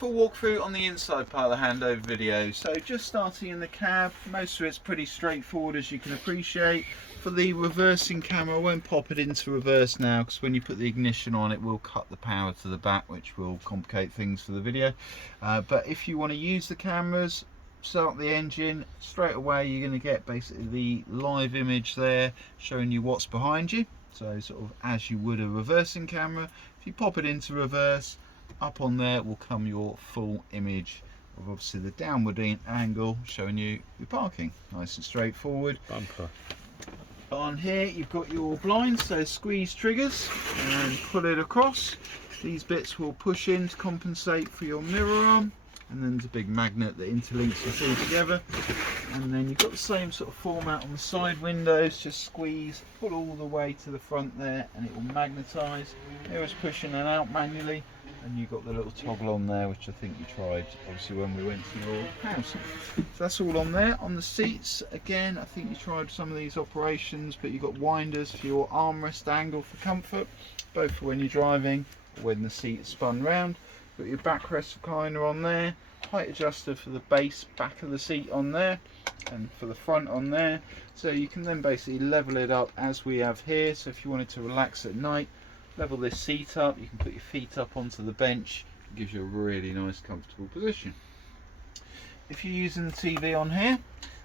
Full walkthrough on the inside part of the handover video. So just starting in the cab, most of it's pretty straightforward, as you can appreciate. For the reversing camera, I won't pop it into reverse now, because when you put the ignition on it will cut the power to the back, which will complicate things for the video. But if you want to use the cameras, start the engine, straight away you're going to get basically the live image there showing you what's behind you. So sort of as you would a reversing camera. If you pop it into reverse, up on there will come your full image of obviously the downward angle showing you your parking. Nice and straightforward. Bumper. On here you've got your blinds, so squeeze triggers and pull it across. These bits will push in to compensate for your mirror arm, and then there's a big magnet that interlinks the two together. And then you've got the same sort of format on the side windows, just squeeze, pull all the way to the front there and it will magnetise. Mirrors pushing and out manually. And you've got the little toggle on there, which I think you tried obviously when we went to your house. So that's all on there. On the seats, again, I think you tried some of these operations, but you've got winders for your armrest angle for comfort, both for when you're driving or when the seat is spun round. Got your backrest recliner on there, height adjuster for the base back of the seat on there, and for the front on there. So you can then basically level it up as we have here. So if you wanted to relax at night, level this seat up, you can put your feet up onto the bench. It gives you a really nice comfortable position. If you're using the TV on here,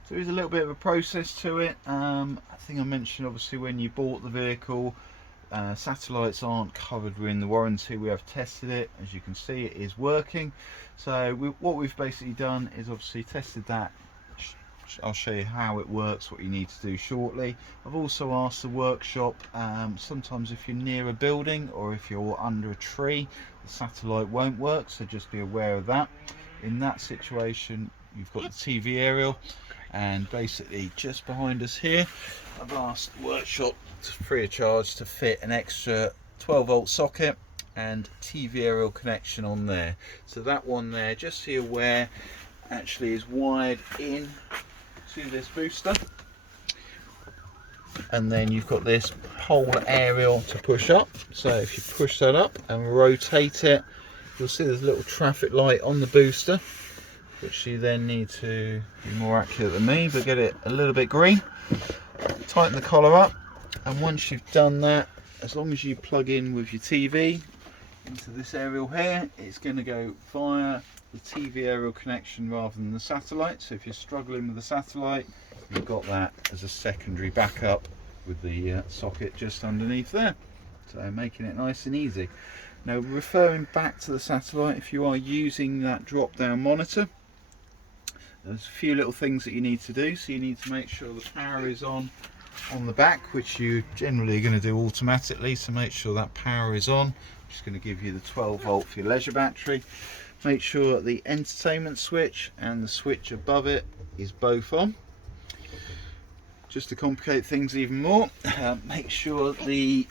there is a little bit of a process to it. I think I mentioned obviously when you bought the vehicle, satellites aren't covered within the warranty. We have tested it, as you can see it is working. So what we've basically done is obviously tested that. I'll show you how it works, what you need to do shortly. I've also asked the workshop, sometimes if you're near a building or if you're under a tree, the satellite won't work, so just be aware of that. In that situation, you've got the TV aerial, and basically just behind us here, I've asked the workshop free of charge to fit an extra 12-volt socket and TV aerial connection on there. So that one there, just so you're aware, actually is wired in to this booster, and then you've got this pole aerial to push up. So if you push that up and rotate it, you'll see there's a little traffic light on the booster, which you then need to be more accurate than me, but get it a little bit green. Tighten the collar up, and once you've done that, as long as you plug in with your TV into this aerial here, it's going to go via the TV aerial connection rather than the satellite. So if you're struggling with the satellite, you've got that as a secondary backup with the socket just underneath there, so making it nice and easy. Now referring back to the satellite, if you are using that drop down monitor, there's a few little things that you need to do. So you need to make sure the power is on the back, which you generally are going to do automatically, so make sure that power is on. Just going to give you the 12-volt for your leisure battery. Make sure the entertainment switch and the switch above it is both on. Just to complicate things even more, make sure the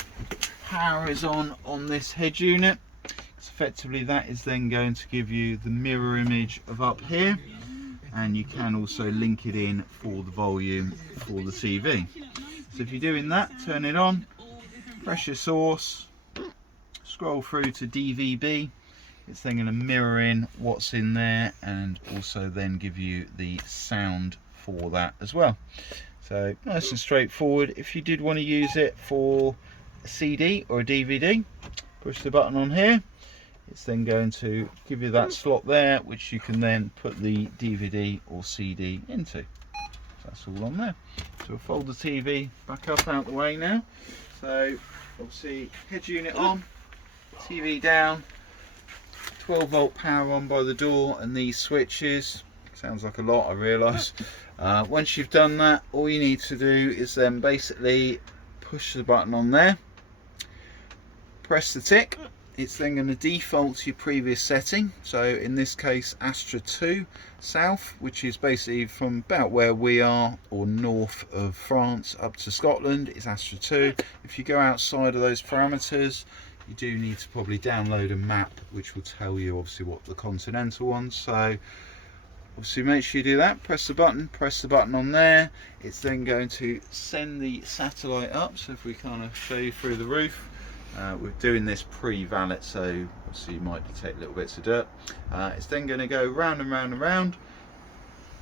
power is on this head unit. So effectively that is then going to give you the mirror image of up here, and you can also link it in for the volume for the TV. So if you're doing that, turn it on, press your source, scroll through to DVB. It's then going to mirror in what's in there and also then give you the sound for that as well. So nice and straightforward. If you did want to use it for a CD or a DVD, push the button on here. It's then going to give you that slot there, which you can then put the DVD or CD into. So that's all on there. So we'll fold the TV back up out the way now. So obviously head unit on, TV down, 12-volt power on by the door, and these switches. Sounds like a lot, I realise. Once you've done that, all you need to do is then basically push the button on there, press the tick. It's then going to default to your previous setting. So in this case, Astra 2 South, which is basically from about where we are, or north of France up to Scotland, is Astra 2. If you go outside of those parameters, you do need to probably download a map which will tell you obviously what the continental ones. So obviously make sure you do that, press the button on there. It's then going to send the satellite up. So if we kind of show you through the roof, We're doing this pre-valet, so obviously you might detect little bits of dirt. It's then going to go round and round and round,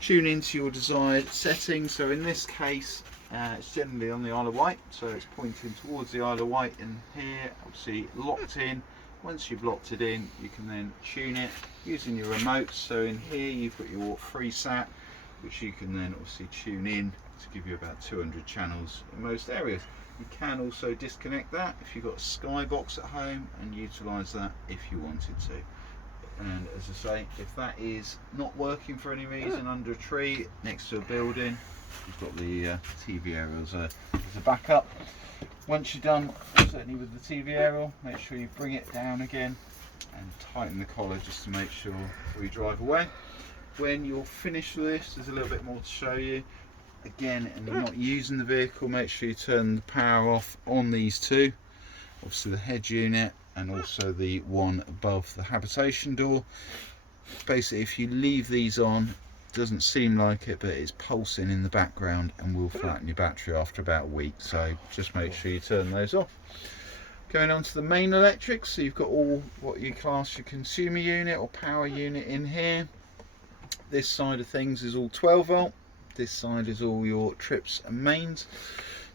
tune into your desired settings. So in this case, it's generally on the Isle of Wight, so it's pointing towards the Isle of Wight, and here obviously locked in. Once you've locked it in, you can then tune it using your remote. So in here you've got your FreeSat, which you can then obviously tune in to give you about 200 channels in most areas. You can also disconnect that if you've got a Skybox at home and utilise that if you wanted to. And as I say, if that is not working for any reason under a tree next to a building, you've got the TV aerials as a backup. Once you're done, certainly with the TV aerial, make sure you bring it down again and tighten the collar just to make sure before you drive away. When you're finished with this, there's a little bit more to show you. Again, and you're not using the vehicle, make sure you turn the power off on these two, obviously the head unit and also the one above the habitation door. Basically, if you leave these on, it doesn't seem like it, but it's pulsing in the background and will flatten your battery after about a week, so just make sure you turn those off. Going on to the main electrics, so you've got all what you class your consumer unit or power unit in here. This side of things is all 12 volt. This side is all your trips and mains.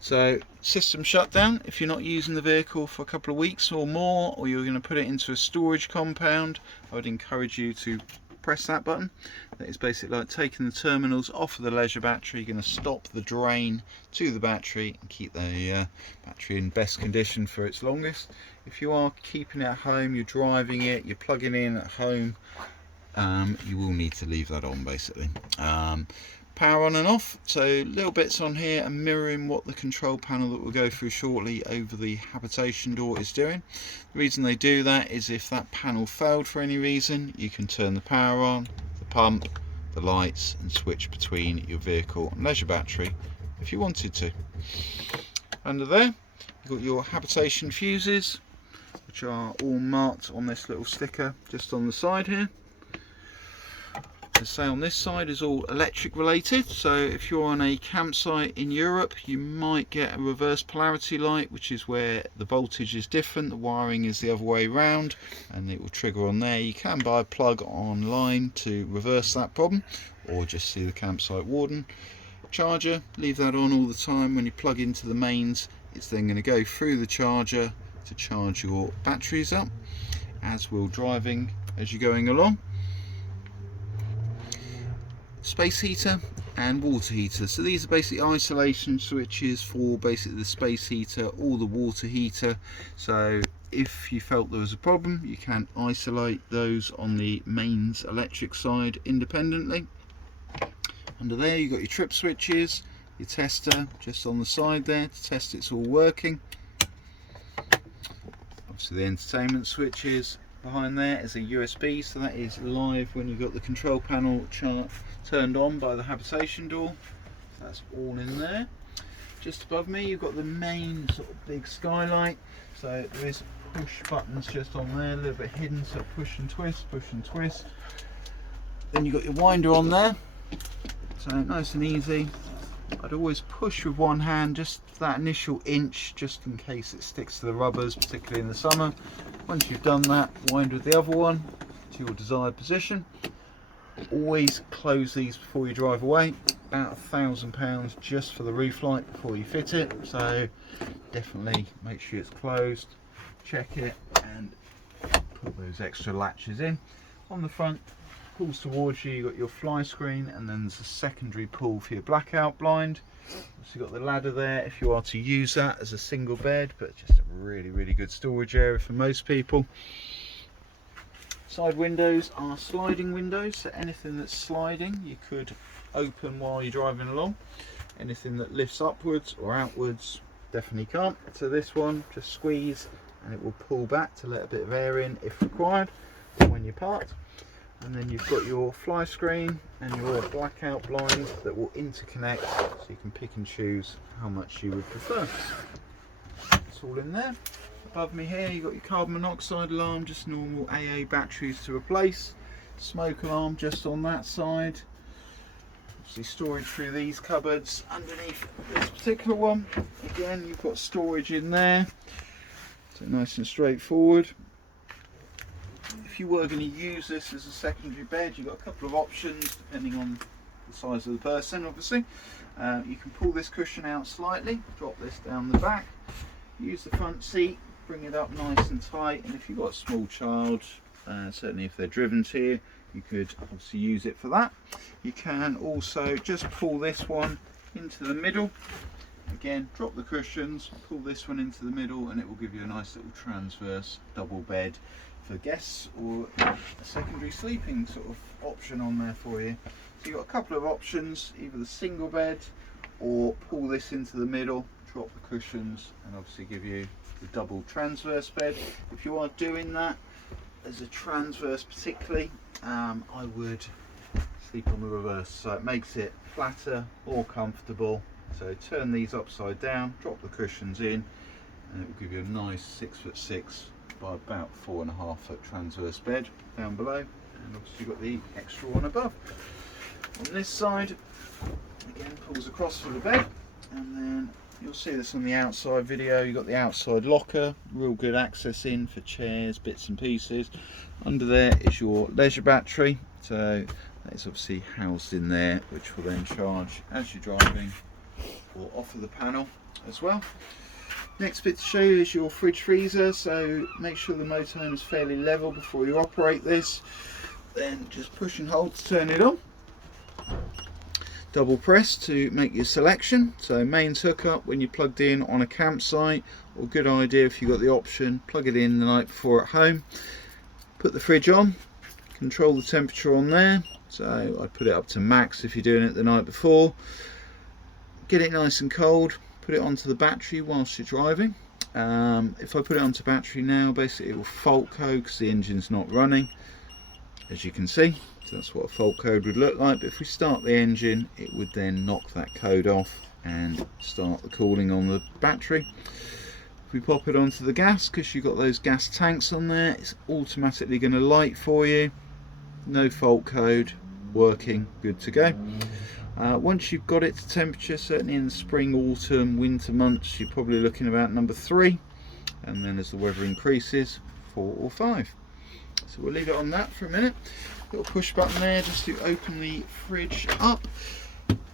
So system shutdown, if you're not using the vehicle for a couple of weeks or more, or you're going to put it into a storage compound, I would encourage you to press that button. That is basically like taking the terminals off of the leisure battery. You're going to stop the drain to the battery and keep the battery in best condition for its longest. If you are keeping it at home, you're driving it, you're plugging in at home, you will need to leave that on basically. Power on and off, so little bits on here and mirroring what the control panel that we'll go through shortly over the habitation door is doing. The reason they do that is if that panel failed for any reason, you can turn the power on, the pump, the lights, and switch between your vehicle and leisure battery if you wanted to. Under there you've got your habitation fuses, which are all marked on this little sticker just on the side here. Say on this side is all electric related, so if you're on a campsite in Europe, you might get a reverse polarity light, which is where the voltage is different, the wiring is the other way around, and it will trigger on there. You can buy a plug online to reverse that problem, or just see the campsite warden. Charger, leave that on all the time. When you plug into the mains, it's then going to go through the charger to charge your batteries up, as will driving as you're going along. Space heater and water heater, so these are basically isolation switches for basically the space heater or the water heater. So if you felt there was a problem, you can isolate those on the mains electric side independently. Under there you've got your trip switches, your tester just on the side there to test it's all working. Obviously the entertainment switches. Behind there is a USB, so that is live when you've got the control panel turned on by the habitation door. So that's all in there. Just above me you've got the main sort of big skylight, so there is push buttons just on there, a little bit hidden, so push and twist, push and twist. Then you've got your winder on there, so nice and easy. I'd always push with one hand, just that initial inch, just in case it sticks to the rubbers, particularly in the summer. Once you've done that, wind with the other one to your desired position. Always close these before you drive away. About £1,000 just for the roof light before you fit it, so definitely make sure it's closed, check it, and put those extra latches in. On the front, pulls towards you, you've got your fly screen, and then there's a secondary pull for your blackout blind. So you've got the ladder there if you are to use that as a single bed, but just a really good storage area for most people. Side windows are sliding windows, so anything that's sliding you could open while you're driving along. Anything that lifts upwards or outwards definitely can't. So this one, just squeeze and it will pull back to let a bit of air in if required when you're parked. And then you've got your fly screen and your blackout blind that will interconnect, so you can pick and choose how much you would prefer. It's all in there. Above me here you've got your carbon monoxide alarm, just normal AA batteries to replace. Smoke alarm just on that side. Obviously storage through these cupboards. Underneath this particular one, again you've got storage in there. So nice and straightforward. If you were going to use this as a secondary bed, you've got a couple of options depending on the size of the person, obviously. You can pull this cushion out slightly, drop this down the back, use the front seat, bring it up nice and tight, and if you've got a small child, certainly if they're driven to you, you could obviously use it for that. You can also just pull this one into the middle. Again, drop the cushions, pull this one into the middle, and it will give you a nice little transverse double bed for guests, or a secondary sleeping sort of option on there for you. So you've got a couple of options, either the single bed or pull this into the middle, drop the cushions, and obviously give you the double transverse bed. If you are doing that as a transverse particularly, I would sleep on the reverse, so it makes it flatter, more comfortable. So turn these upside down, drop the cushions in, and it will give you a nice 6'6" by about 4.5 foot transverse bed down below, and obviously you've got the extra one above. On this side, again, pulls across for the bed, and then you'll see this on the outside video. You've got the outside locker, real good access in for chairs, bits and pieces. Under there is your leisure battery, so that is obviously housed in there, which will then charge as you're driving or off of the panel as well. Next bit to show you is your fridge freezer, so make sure the motorhome is fairly level before you operate this. Then just push and hold to turn it on. Double press to make your selection. So mains hookup when you're plugged in on a campsite, or good idea if you've got the option, plug it in the night before at home. Put the fridge on, control the temperature on there, so I put it up to max if you're doing it the night before. Get it nice and cold, put it onto the battery whilst you're driving. If I put it onto battery now, basically it will fault code because the engine's not running, as you can see. So that's what a fault code would look like, but if we start the engine, it would then knock that code off and start the cooling on the battery. If we pop it onto the gas, because you've got those gas tanks on there, it's automatically going to light for you. No fault code, working, good to go. Once you've got it to temperature, certainly in the spring, autumn, winter months, you're probably looking about number 3, and then as the weather increases, 4 or 5. So we'll leave it on that for a minute. Little push button there just to open the fridge up.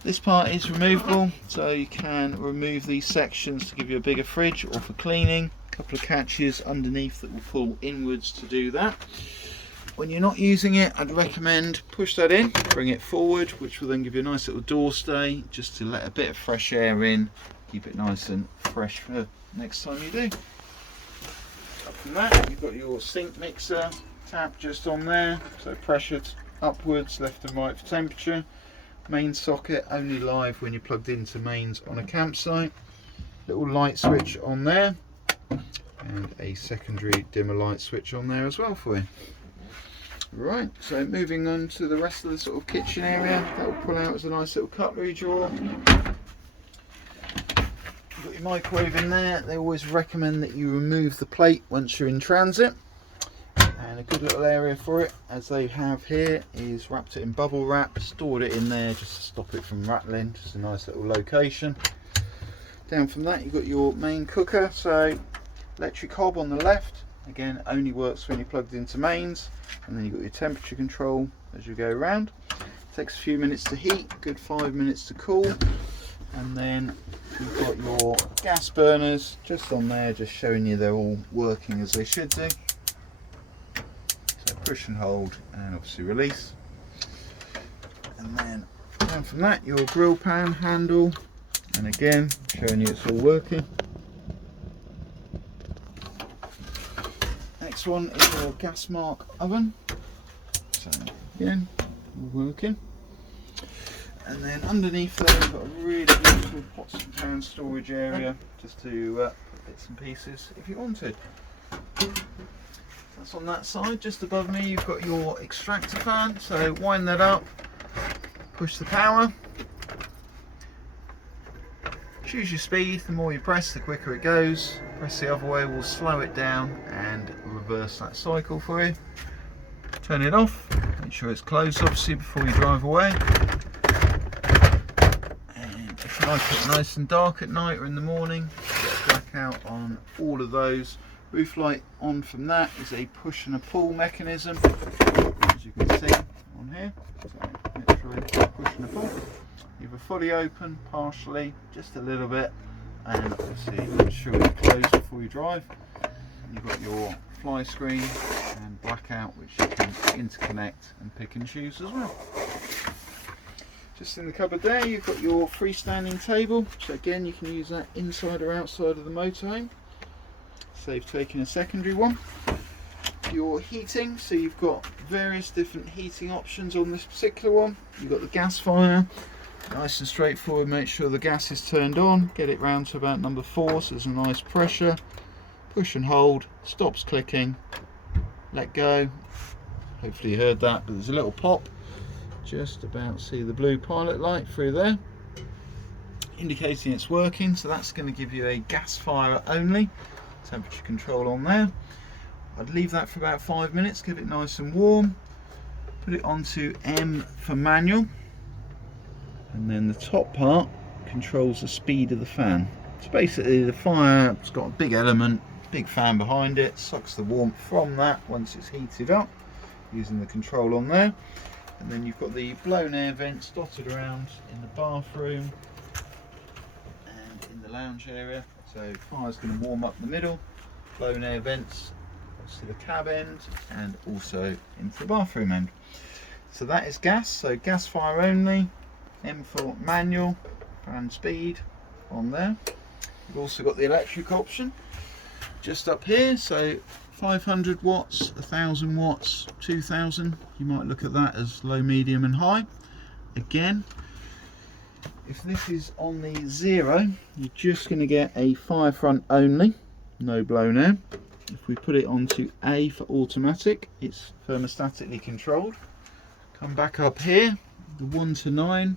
This part is removable, so you can remove these sections to give you a bigger fridge, or for cleaning. A couple of catches underneath that will pull inwards to do that. When you're not using it, I'd recommend push that in, bring it forward, which will then give you a nice little door stay, just to let a bit of fresh air in, keep it nice and fresh for next time you do. Up from that, you've got your sink mixer tap just on there, so pressured upwards, left and right for temperature. Main socket only live when you're plugged into mains on a campsite. Little light switch on there, and a secondary dimmer light switch on there as well for you. Right, so moving on to the rest of the sort of kitchen area, that will pull out as a nice little cutlery drawer. You've got your microwave in there. They always recommend that you remove the plate once you're in transit. And a good little area for it, as they have here, is wrapped it in bubble wrap, stored it in there just to stop it from rattling. Just a nice little location. Down from that, you've got your main cooker, so electric hob on the left. Again, only works when you're plugged into mains, and then you've got your temperature control as you go around. Takes a few minutes to heat, good 5 minutes to cool, and then you've got your gas burners just on there, just showing you they're all working as they should do. So push and hold, and obviously release. And then down from that, your grill pan handle, and again showing you it's all working. Next one is your gas mark oven, so again, all working. And then underneath there we've got a really beautiful pots and pans storage area, just to put bits and pieces if you wanted. That's on that side. Just above me you've got your extractor fan, so wind that up, push the power, choose your speed. The more you press, the quicker it goes. Press the other way will slow it down and reverse that cycle for you. Turn it off, make sure it's closed obviously before you drive away. And if you like it nice and dark at night or in the morning, blackout on all of those, Roof light on from that is a push and a pull mechanism, as you can see on here. So literally push and a pull. Either fully open, partially, just a little bit, and obviously make sure you close before you drive. And you've got your fly screen and blackout, which you can interconnect and pick and choose as well. Just in the cupboard there, you've got your freestanding table, so again you can use that inside or outside of the motorhome. Save taking a secondary one. Your heating, so you've got various different heating options on this particular one. You've got the gas fire, nice and straightforward. Make sure the gas is turned on, get it round to about number 4, so there's a nice pressure. Push and hold, stops clicking, let go. Hopefully you heard that, but there's a little pop. Just about see the blue pilot light through there, indicating it's working. So that's going to give you a gas fire only temperature control on there. I'd leave that for about 5 minutes, get it nice and warm, put it onto M for manual, and then the top part controls the speed of the fan. So basically the fire, it's got a big element, big fan behind it, sucks the warmth from that once it's heated up using the control on there. And then you've got the blown air vents dotted around in the bathroom and in the lounge area. So fire's going to warm up the middle, blown air vents to the cab end and also into the bathroom end. So that is gas, so gas fire only, M for manual, fan speed on there. You've also got the electric option just up here, so 500 watts, 1000 watts, 2000. You might look at that as low, medium and high. Again, if this is on the 0, you're just going to get a fire front only, no blown air. If we put it onto A for automatic, it's thermostatically controlled. Come back up here, the 1 to 9.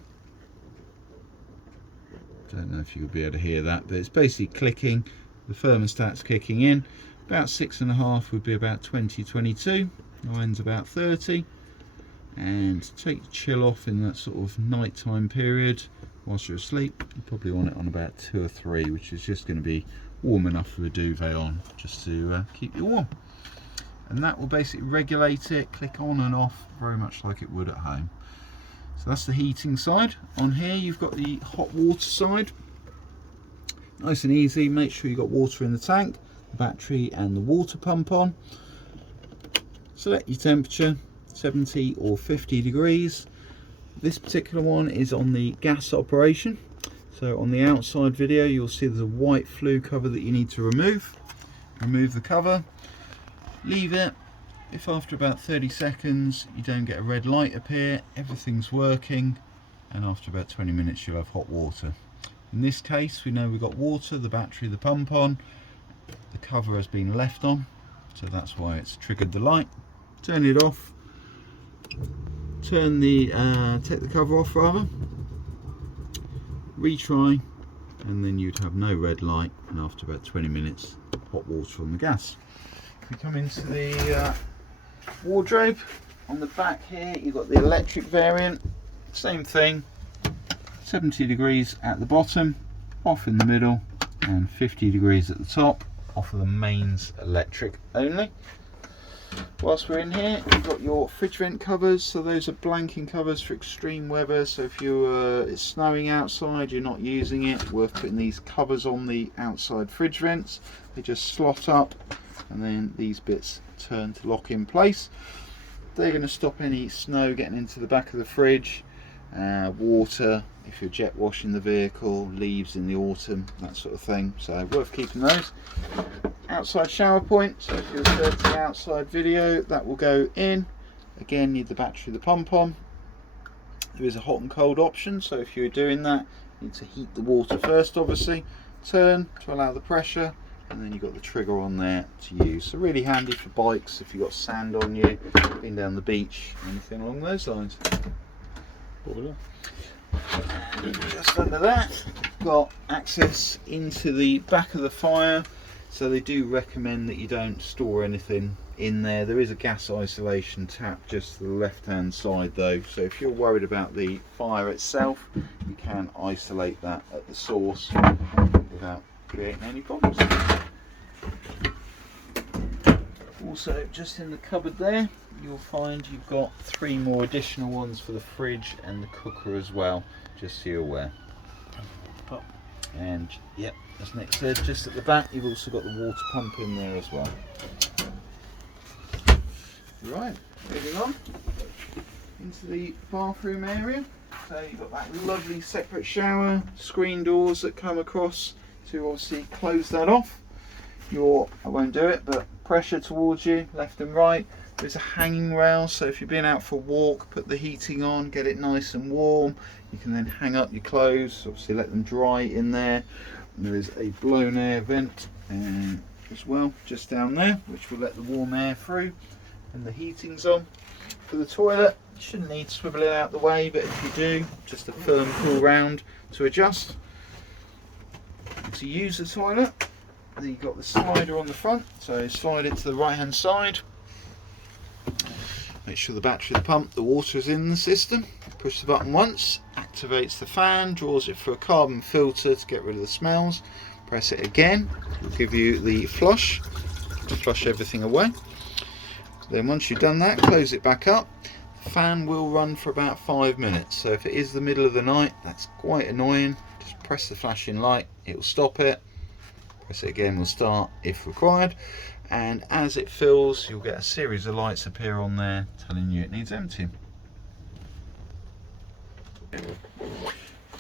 Don't know if you'll be able to hear that, but it's basically clicking, the thermostat's kicking in. About 6.5 would be about 20, 22, 9's about 30, and take the chill off in that sort of nighttime period whilst you're asleep. You probably want it on about 2 or 3, which is just going to be warm enough with a duvet on, just to keep you warm. And that will basically regulate it, click on and off, very much like it would at home. So that's the heating side. On here you've got the hot water side. Nice and easy, make sure you've got water in the tank, the battery and the water pump on. Select your temperature, 70 or 50 degrees. This particular one is on the gas operation. So on the outside video you'll see there's a white flue cover that you need to remove. Remove the cover, leave it. If after about 30 seconds you don't get a red light appear, everything's working, and after about 20 minutes you'll have hot water. In this case we know we've got water, the battery, the pump on, the cover has been left on, so that's why it's triggered the light. Turn it off, turn the take the cover off rather, retry, and then you'd have no red light, and after about 20 minutes hot water on the gas. If we come into the wardrobe, on the back here you've got the electric variant, same thing, 70 degrees at the bottom, off in the middle, and 50 degrees at the top, off of the mains electric only. Whilst we're in here, you've got your fridge vent covers, so those are blanking covers for extreme weather. So if it's snowing outside, you're not using it, worth putting these covers on the outside fridge vents. They just slot up, and then these bits turn to lock in place. They're going to stop any snow getting into the back of the fridge, water if you're jet washing the vehicle, leaves in the autumn, that sort of thing, so worth keeping those. Outside shower point, so if you're searching outside video, that will go in. Again, need the battery, the pump on. There is a hot and cold option, so if you're doing that, you need to heat the water first obviously, turn to allow the pressure, and then you've got the trigger on there to use. So really handy for bikes if you've got sand on you, been down the beach, anything along those lines. Just under that, got access into the back of the fire, so they do recommend that you don't store anything in there. There is a gas isolation tap just to the left hand side though, so if you're worried about the fire itself, you can isolate that at the source without creating any problems. Also, just in the cupboard there, you'll find you've got 3 more additional ones for the fridge and the cooker as well, just so you're aware. And yep, as Nick said, just at the back you've also got the water pump in there as well. Right, moving on into the bathroom area. So you've got that lovely separate shower, screen doors that come across to obviously close that off. I won't do it, but pressure towards you, left and right. There's a hanging rail, so if you've been out for a walk, put the heating on, get it nice and warm. You can then hang up your clothes, obviously let them dry in there. And there is a blown air vent as well, just down there, which will let the warm air through. And the heating's on. For the toilet, you shouldn't need to swivel it out the way, but if you do, just a firm pull round to adjust. To use the toilet, you've got the slider on the front, so slide it to the right hand side. Make sure the battery of the pump, the water is in the system. Push the button once, activates the fan, draws it through a carbon filter to get rid of the smells. Press it again, it'll give you the flush to flush everything away. Then once you've done that, close it back up. The fan will run for about 5 minutes, so if it is the middle of the night, that's quite annoying. Just press the flashing light, it will stop it. Press it again, will start if required. And as it fills, you'll get a series of lights appear on there telling you it needs emptying.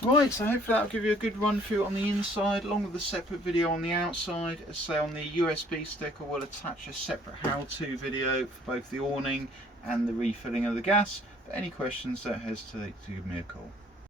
Right, so hopefully that'll give you a good run through on the inside, along with a separate video on the outside. As I say, on the USB stick I will attach a separate how-to video for both the awning and the refilling of the gas. But any questions, don't hesitate to give me a call.